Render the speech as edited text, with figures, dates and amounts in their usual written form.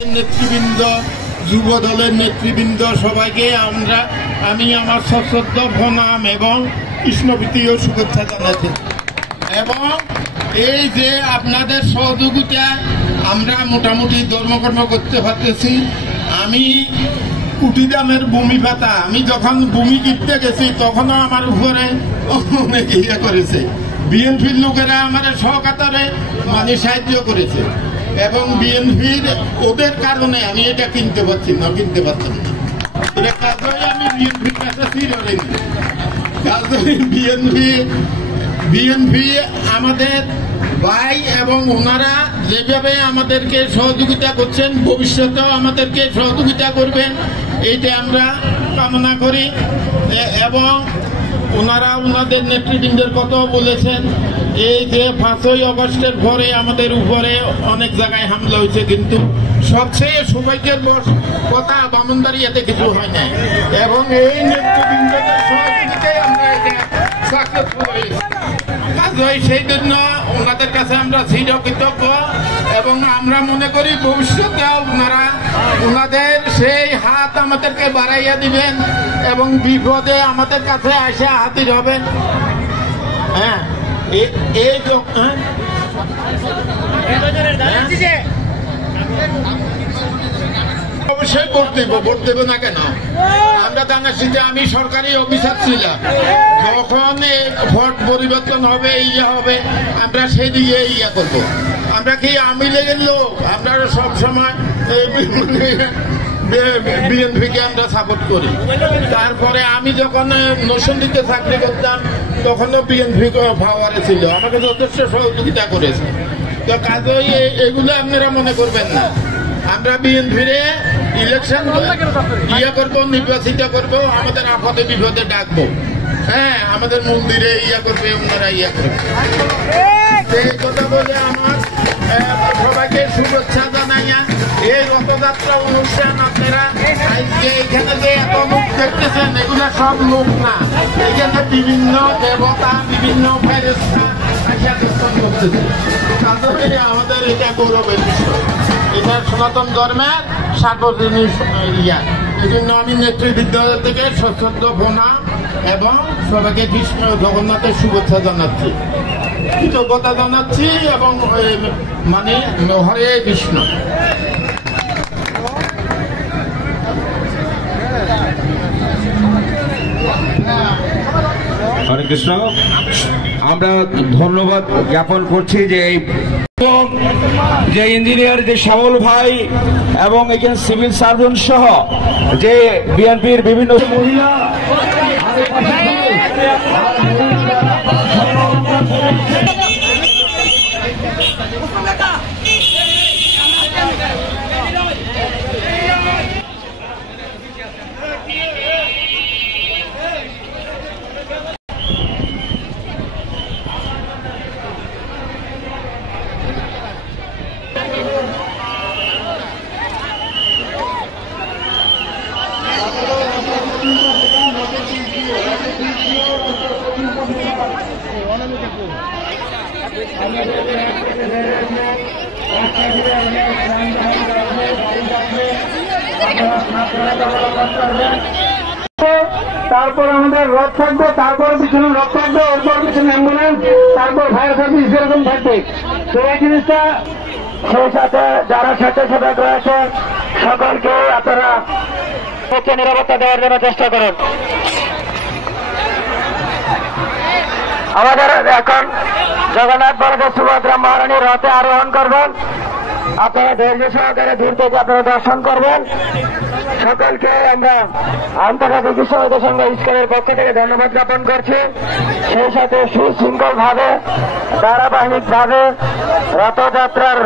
নেতৃবৃন্দ, যুব দলের নেতৃবৃন্দ সবাইকে আমি আমার সশ্রদ্ধ প্রণাম এবং কৃষ্ণপ্রীতি ও শুভেচ্ছা জানাচ্ছি। এবং এই যে আপনাদের সহযোগিতা আমরা মোটামুটি ধর্মকর্ম করতে পারতেছি। আমি কুটিদামের ভূমি পাতা, আমি যখন ভূমি কিনতে গেছি তখনও আমার উপরে অনেক ইয়ে করেছে। বিএনপির লোকেরা আমার সহকাতারে সাহায্য করেছে এবং বিএনপির ওদের কারণে আমি এটা কিনতে পারতাম না। কাজই আমি বিএনপির কাছে চিরঋণী। কাজই বিএনপি আমাদের ভাই এবং ওনারা যেভাবে আমাদেরকে সহযোগিতা করছেন ভবিষ্যতেও আমাদেরকে সহযোগিতা করবেন এইটা আমরা কামনা করি। এবং ওনারা ওনাদের নেতৃবৃন্দের কথাও বলেছেন। এই যে 5ই আগস্টের পরে আমাদের উপরে অনেক জায়গায় হামলা হয়েছে, কিন্তু সবচেয়ে সৌভাগ্যের কথা ব্রাহ্মণবাড়িয়াতে কিছু হয় নাই এবং এই নেতৃবৃন্দের সহযোগিতায় আমরা এটা সাকসেসফুল হয়েছি। সেই জন্য ওনাদের কাছে আমরা চিরকৃতজ্ঞ এবং আমরা মনে করি ভবিষ্যতে ওনারা ওনাদের সেই হাত আমাদেরকে বাড়াইয়া দিবেন এবং বিপদে আমাদের কাছে এসে হাজির হবেন। হ্যাঁ, অবশ্যই ভোট দেব না কেন? আমরা জানাচ্ছি যে আমি সরকারি অফিসার ছিলাম, যখন ভোট পরিবর্তন হবে হবে আমরা সেদিকে করবো। আমরা কি আমি লেগের লোক? আপনারা সবসময় বিএনপিকে আমরা সাপোর্ট করি। তারপরে আমি যখন নরসিংদীতে চাকরি করতাম তখনও বিএনপি পাওয়ারে ছিল, আমাকে যথেষ্ট সহযোগিতা করেছে। তো কাজই এগুলো আপনারা মনে করবেন না। আমরা বিএনপির ইলেকশন করবো, নির্বাচিত করবো, আমাদের আপদে বিপদে ডাকবো। হ্যাঁ, আমাদের মন্দিরে করবে, ওনারা করবে। এই কথা বলে আমার সবাইকে শুভেচ্ছা জানাইয়া এই রথযাত্রা অনুষ্ঠান আপনারা আজকে এখানে যে এত লোক দেখতেছেন এগুলো সব লোক না, এখানে বিভিন্ন দেবতা বিভিন্ন ফেরেশতা করতেছে। তাদের আমাদের এটা গৌরবের বিষয়, এটা সনাতন ধর্মের সার্বজনীন এই জন্য আমি নেতৃবৃন্দ থেকে সশ্রদ্ধ প্রণাম এবং সবাইকে কৃষ্ণ জগন্নাথের শুভেচ্ছা জানাচ্ছি, কৃতজ্ঞতা জানাচ্ছি এবং হরে কৃষ্ণ। হরে কৃষ্ণ। আমরা ধন্যবাদ জ্ঞাপন করছি যে ইঞ্জিনিয়ার যে শ্যামল ভাই এবং এখানে সিভিল সার্জন সহ যে বিএনপির বিভিন্ন মহিলা তারপর আমাদের রথ থাকবে, তারপর পিছনে রথ থাকবে, ওরপর পিছনে অ্যাম্বুলেন্স, তারপর ফায়ার সার্ভিস, এরকম থাকবে। তো এই জিনিসটা সেই সাথে যারা স্বেচ্ছাসেবক রয়েছে সকলকে আপনারা নিরাপত্তা দেওয়ার জন্য চেষ্টা করেন। আমাদের এখন জগন্নাথ বলদেব সুভদ্রা মহারানীর রথে আরোহণ করবেন। আপনারা ধৈর্য সহকারে দূর থেকে আপনারা দর্শন করবেন। সকলকে আমরা আন্তর্জাতিক বিশ্ববিদ্যালয় সংঘ ইস্কনের পক্ষ থেকে ধন্যবাদ জ্ঞাপন করছি। সেই সাথে সুশৃঙ্খল ভাবে ধারাবাহিক ভাবে রথযাত্রার